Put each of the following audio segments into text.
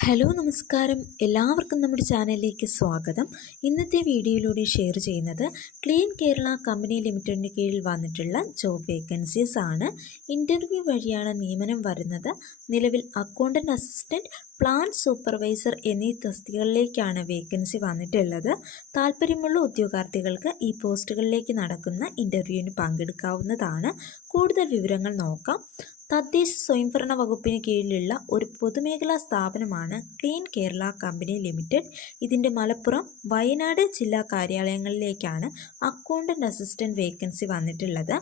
Hello നമസ്കാരം, എല്ലാവർക്കും നമ്മുടെ ചാനലിലേക്ക് സ്വാഗതം. ഇന്നത്തെ വീഡിയോയിലൂടെ ഷെയർ ചെയ്യുന്നത് ക്ലീൻ കേരള കമ്പനി ലിമിറ്റഡിന് കീഴിൽ വന്നിട്ടുള്ള ജോബ് വേക്കൻസീസ് ആണ്. ഇൻ്റർവ്യൂ വഴിയാണ് നിയമനം വരുന്നത്. നിലവിൽ അക്കൗണ്ടൻറ്റ് അസിസ്റ്റൻറ്റ്, പ്ലാന്റ് സൂപ്പർവൈസർ എന്നീ തസ്തികകളിലേക്കാണ് വേക്കൻസി വന്നിട്ടുള്ളത്. താല്പര്യമുള്ള ഉദ്യോഗാർത്ഥികൾക്ക് ഈ പോസ്റ്റുകളിലേക്ക് നടക്കുന്ന ഇൻ്റർവ്യൂവിന് പങ്കെടുക്കാവുന്നതാണ്. കൂടുതൽ വിവരങ്ങൾ നോക്കാം. തദ്ദേശ സ്വയംഭരണ വകുപ്പിന് കീഴിലുള്ള ഒരു പൊതുമേഖലാ സ്ഥാപനമാണ് ക്ലീൻ കേരള കമ്പനി ലിമിറ്റഡ്. ഇതിൻ്റെ മലപ്പുറം, വയനാട് ജില്ലാ കാര്യാലയങ്ങളിലേക്കാണ് അക്കൗണ്ടൻറ്റ് അസിസ്റ്റൻറ്റ് വേക്കൻസി വന്നിട്ടുള്ളത്.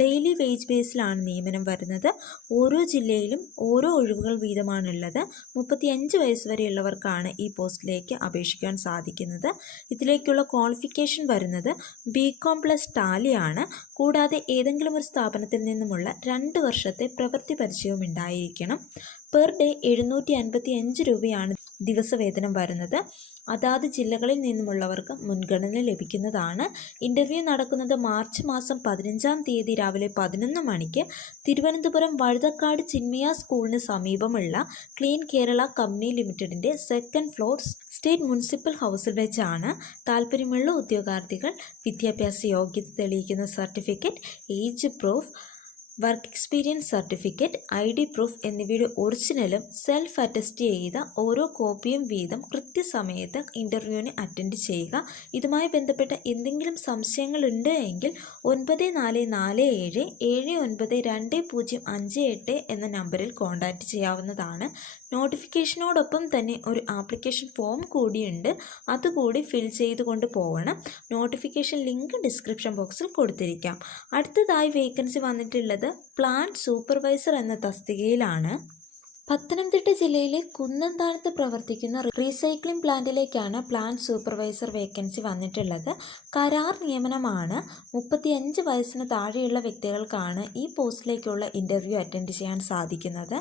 ഡെയിലി വേജ് ബേസിലാണ് നിയമനം വരുന്നത്. ഓരോ ജില്ലയിലും ഓരോ ഒഴിവുകൾ വീതമാണുള്ളത്. 35 വയസ്സ് വരെയുള്ളവർക്കാണ് ഈ പോസ്റ്റിലേക്ക് അപേക്ഷിക്കാൻ സാധിക്കുന്നത്. ഇതിലേക്കുള്ള ക്വാളിഫിക്കേഷൻ വരുന്നത് BCom+ ടാലിയാണ്. കൂടാതെ ഏതെങ്കിലും ഒരു സ്ഥാപനത്തിൽ നിന്നുമുള്ള 2 വർഷത്തെ പ്രവൃത്തി പരിചയവും ഉണ്ടായിരിക്കണം. പെർ ഡേ 755 രൂപയാണ് ദിവസവേതനം വരുന്നത്. അതാത് ജില്ലകളിൽ നിന്നുമുള്ളവർക്ക് മുൻഗണന ലഭിക്കുന്നതാണ്. ഇൻ്റർവ്യൂ നടക്കുന്നത് മാർച്ച് മാസം 15-ാം തീയതി രാവിലെ 11 മണിക്ക് തിരുവനന്തപുരം വഴുതക്കാട് ചിന്മയ സ്കൂളിന് സമീപമുള്ള ക്ലീൻ കേരള കമ്പനി ലിമിറ്റഡിൻ്റെ 2nd ഫ്ലോർ സ്റ്റേറ്റ് മുനിസിപ്പൽ ഹൗസിൽ വെച്ചാണ്. താല്പര്യമുള്ള ഉദ്യോഗാർത്ഥികൾ വിദ്യാഭ്യാസ യോഗ്യത തെളിയിക്കുന്ന certificate, age proof, work experience certificate, ID proof എന്നിവയുടെ ഒറിജിനലും സെൽഫ് അറ്റസ്റ്റ് ചെയ്ത ഓരോ കോപ്പിയും വീതം കൃത്യസമയത്ത് ഇൻ്റർവ്യൂവിന് അറ്റൻഡ് ചെയ്യുക. ഇതുമായി ബന്ധപ്പെട്ട എന്തെങ്കിലും സംശയങ്ങളുണ്ട് എങ്കിൽ 9447792058 എന്ന നമ്പറിൽ കോൺടാക്റ്റ് ചെയ്യാവുന്നതാണ്. നോട്ടിഫിക്കേഷനോടൊപ്പം തന്നെ ഒരു ആപ്ലിക്കേഷൻ ഫോം കൂടിയുണ്ട്. അതുകൂടി ഫിൽ ചെയ്തുകൊണ്ട് പോകണം. നോട്ടിഫിക്കേഷൻ ലിങ്ക് ഡിസ്ക്രിപ്ഷൻ ബോക്സിൽ കൊടുത്തിരിക്കാം. അടുത്തതായി വേക്കൻസി വന്നിട്ടുള്ളത് പ്ലാന്റ് സൂപ്പർവൈസർ എന്ന തസ്തികയിലാണ്. പത്തനംതിട്ട ജില്ലയിലെ കുന്നന്താനത്ത് പ്രവർത്തിക്കുന്ന റീസൈക്ലിംഗ് പ്ലാന്റിലേക്കാണ് പ്ലാന്റ് സൂപ്പർവൈസർ വേക്കൻസി വന്നിട്ടുള്ളത്. കരാർ നിയമനമാണ്. 35 വയസ്സിന് താഴെയുള്ള വ്യക്തികൾക്കാണ് ഈ പോസ്റ്റിലേക്കുള്ള ഇൻ്റർവ്യൂ അറ്റൻഡ് ചെയ്യാൻ സാധിക്കുന്നത്.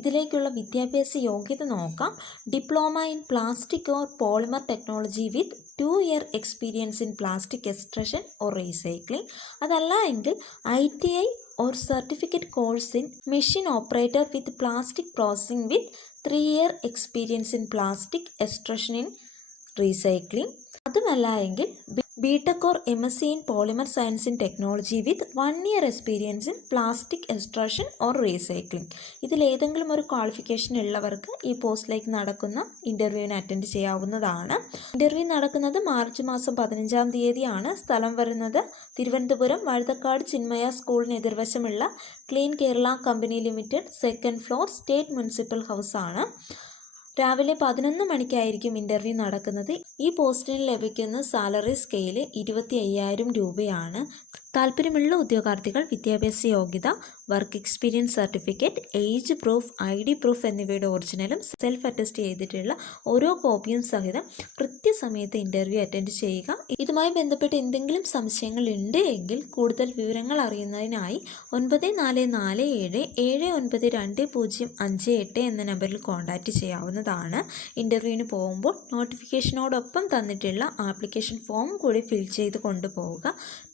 ഇതിലേക്കുള്ള വിദ്യാഭ്യാസ യോഗ്യത നോക്കാം. Diploma in plastic or polymer technology with 2 year experience in plastic extrusion or recycling. അതല്ല എങ്കിൽ ITI or certificate course in machine operator with plastic processing with 3 year experience in plastic extrusion in recycling. അതുമല്ല എങ്കിൽ BTech or MSc in polymer science in technology with 1 year experience in plastic extrusion or recycling. ഇതിലേതെങ്കിലും ഒരു qualification ഉള്ളവർക്ക് ഈ പോസ്റ്റിലേക്ക് നടക്കുന്ന ഇൻ്റർവ്യൂവിന് attend ചെയ്യാവുന്നതാണ്. ഇൻ്റർവ്യൂ നടക്കുന്നത് മാർച്ച് മാസം 15-ാം തീയതിയാണ്. സ്ഥലം വരുന്നത് തിരുവനന്തപുരം വഴുതക്കാട് ചിന്മയ സ്കൂളിന് എതിർവശമുള്ള clean Kerala company limited 2nd floor state municipal house ആണ്. രാവിലെ 11 മണിക്കായിരിക്കും ഇൻ്റർവ്യൂ നടക്കുന്നത്. ഈ പോസ്റ്റിന് ലഭിക്കുന്ന സാലറി സ്കെയിൽ 25,000 രൂപയാണ്. താല്പര്യമുള്ള ഉദ്യോഗാർത്ഥികൾ വിദ്യാഭ്യാസ യോഗ്യത, work experience certificate, age proof, ID proof എന്നിവയുടെ ഒറിജിനലും സെൽഫ് അറ്റസ്റ്റ് ചെയ്തിട്ടുള്ള ഓരോ കോപ്പിയും സഹിതം കൃത്യസമയത്ത് ഇൻ്റർവ്യൂ അറ്റൻഡ് ചെയ്യുക. ഇതുമായി ബന്ധപ്പെട്ട് എന്തെങ്കിലും സംശയങ്ങൾ ഉണ്ട് എങ്കിൽ കൂടുതൽ വിവരങ്ങൾ അറിയുന്നതിനായി 9447792058 എന്ന നമ്പറിൽ കോൺടാക്റ്റ് ചെയ്യാവുന്നതാണ്. ഇൻ്റർവ്യൂവിന് പോകുമ്പോൾ നോട്ടിഫിക്കേഷനോടൊപ്പം തന്നിട്ടുള്ള ആപ്ലിക്കേഷൻ ഫോം കൂടി ഫിൽ ചെയ്ത് കൊണ്ടുപോവുക.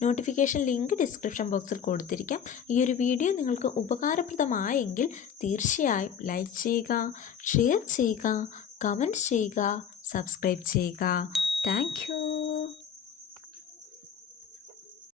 നോട്ടിഫിക്കേഷൻ ലിങ്ക് ഡിസ്ക്രിപ്ഷൻ ബോക്സിൽ കൊടുത്തിരിക്കാം. ഈ ഒരു വീഡിയോ നിങ്ങൾക്ക് ഉപകാരപ്രദമായെങ്കിൽ തീർച്ചയായും ലൈക്ക് ചെയ്യുക, ഷെയർ ചെയ്യുക, കമൻറ്റ് ചെയ്യുക, സബ്സ്ക്രൈബ് ചെയ്യുക. Thank you.